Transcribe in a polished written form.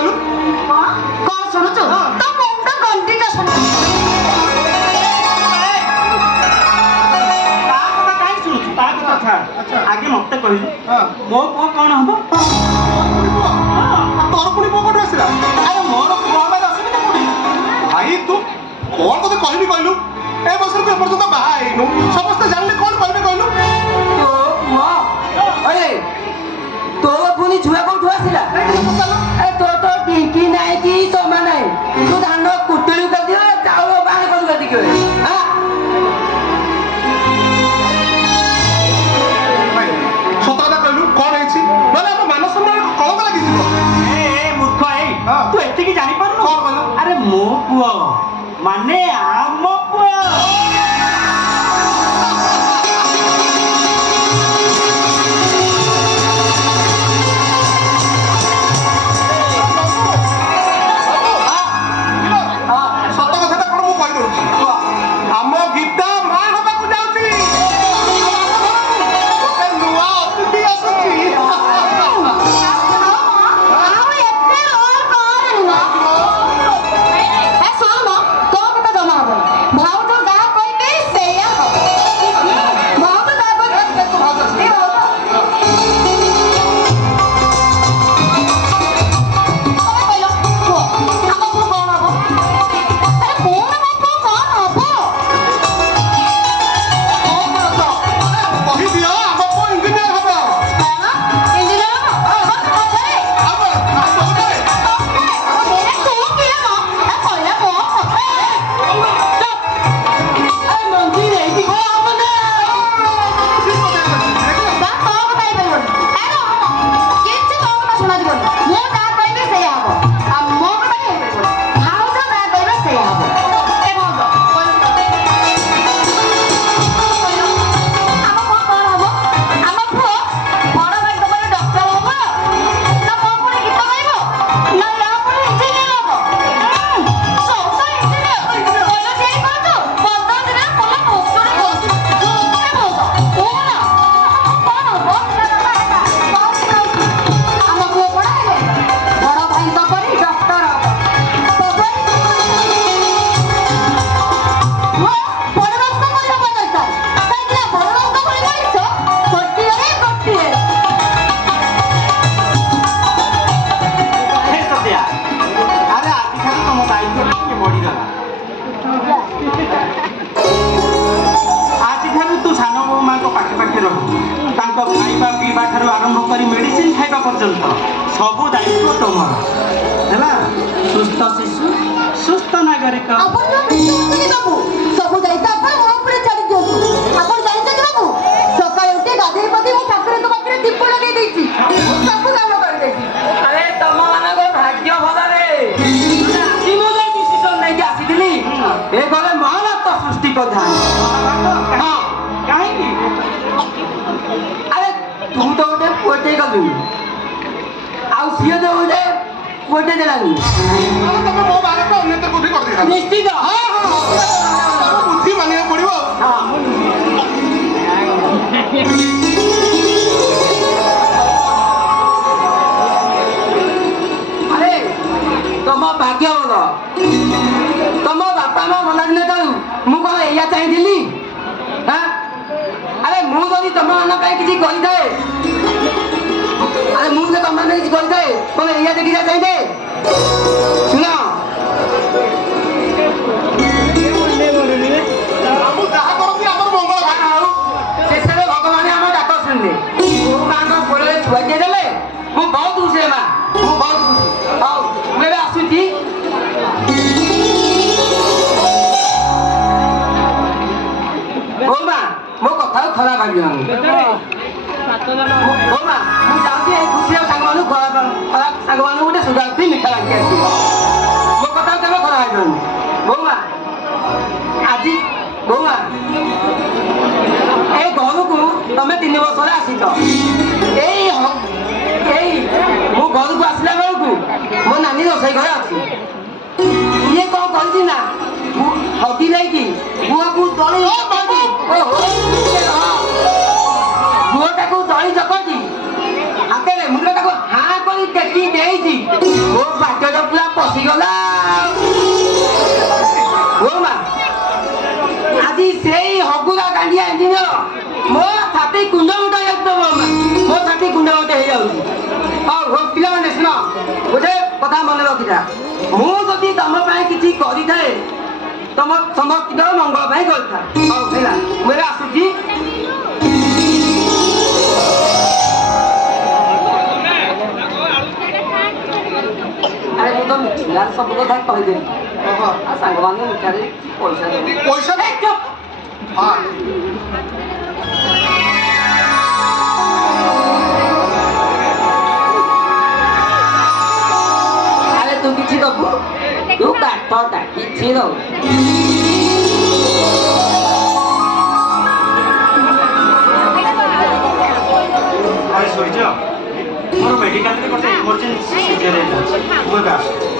कहलु कौन सुनुचु तो मुंडा गंडी का सुनु आगे मत कहलु मो पुओ कौन हम तोर पुणी पुओ कोठे आसिला अरे मोर पुओ हमारे आसिबे ना पुणी भाई तू कौन तते कहबी कहलु ए बसर के पर्यंत बाहा आइनु समस्त जानले कौन कहबे कहलु तो मां अरे तो पुणी छुआ कोठे आसिला ए तो टिंकी नाही की सोमा नाही तू धान कुटुली कर दियो चावल बाहे कर गति के हां सतता कहलु कौन आइछि बोले हम मानव सम्मान कौन लागि दिबो ए मूर्ख ए तू एति की जानि परनु कौन बोल अरे मो पुओ माने आम पुओ सत कथा कोन मु कहि दउछि हम गीता मां हबाकू जाउछि ओके नुआ अतिथि आसुछि खाइबा पीवा ठारू आरंभ करी मेडिसिन खाइबा पर्यंत सबु दायित्व तमर हैला सुस्थ शिशु सुस्थ नागरिक अपन बाबू सब दायित्व अपन मो ऊपर चढ़ी दियो अपन जानि छ बाबू सकाळ उठे गाधे पदी मो ठाकुर तो पाखरे दीप लगे देछि सब काम कर देछि अरे तम माना को भाग्य भला रे आसी मो डिसिजन नै के आसी दिली ए गले महाराज तो सृष्टि को ध्यान हां काहे की अरे तू तो उठे पोटे गलु आउ सियो दे उठे पोटे देलानी तमे मो बारे को अन्यत्र बुद्धि कर दिया निश्चित हां हां बुद्धि मानिया पड़िबो हां अरे तुम भाग्य बोलो तुम बापा माँ मन दिन तो मुझे या चाहिए हाँ अरे मुझे तुम मन किसी करे अरे मुझे तुम मैंने किसी करे बोले या देखी जा चाहिए सुन भगवान आम डाक शुणिले मो माँ कोल छुआ किए देले मु बहुत खुशी माँ मु बहुत खुशी हाँ मुझे आसूची ओ माँ मो कथा खराब भाग ओ माँ मुझे जाऊँगी खुशी सांग मान खराब सांग मान गोटे सुधारती मिठा लागे आस मो कथा केवे खराब भाग ओ माँ आज ओ माँ ए घर को तुम 3 वर्ष आसीच मो घर को आसला बेलू मो नानी रोसई घर अच्छी ये कौन कर हगी नहीं गुआ को दली गुआटा को दली चकटी हाथे मुंडा हाँ कर ଟେକି ଦେଇଛି ମୋ ପାଟିରେ ପୁରା ପଶିଗଲା ଓ ମା ଆଜି ସେଇ ହଗୁରା ଗାଣ୍ଡିଆ ଇଞ୍ଜିନିୟର ମୋ ଛାତି କୁଣ୍ଡ ମୁଣ୍ଡ ହେଇଯାଉଥିବ ମା ମୋ ଛାତି କୁଣ୍ଡ ମୁଣ୍ଡ ହେଇଯାଉଛି ଆଉ ପିଲାମାନେ ଶୁଣ ଗୋଟେ କଥା ମନେ ରଖିଥା ମୁଁ ଯଦି ତମ ପାଇଁ କିଛି କରିଥାଏ ତମ ସମସ୍ତଙ୍କର ମଙ୍ଗଳ ପାଇଁ କରିଥାଏ ହଉ ହେଲା ମୁଁ ଏବେ ଆସୁଛି ଆରେ ମୁଁ ତ ମିଠିଲାରେ ସବୁ କଥା କହିଦେଲି ଆଉ ସାଙ୍ଗମାନେ ମିଠାରେ ପଇସା ଦେବି ପଇସା ଏ ଚୁପ ହଁ ଆରେ ତୁ କିଛି ଦବୁ ତୁ କାଠଟା କିଛି ଦବୁ ଆରେ ଶୋଇଛ ମୋର ମେଡିକାଲରେ ଗୋଟେ ଇମର୍ଜେନ୍ସି ସିଜରିଆନ୍ ଅଛି ମୁଁ ଏବେ ଆସୁଛି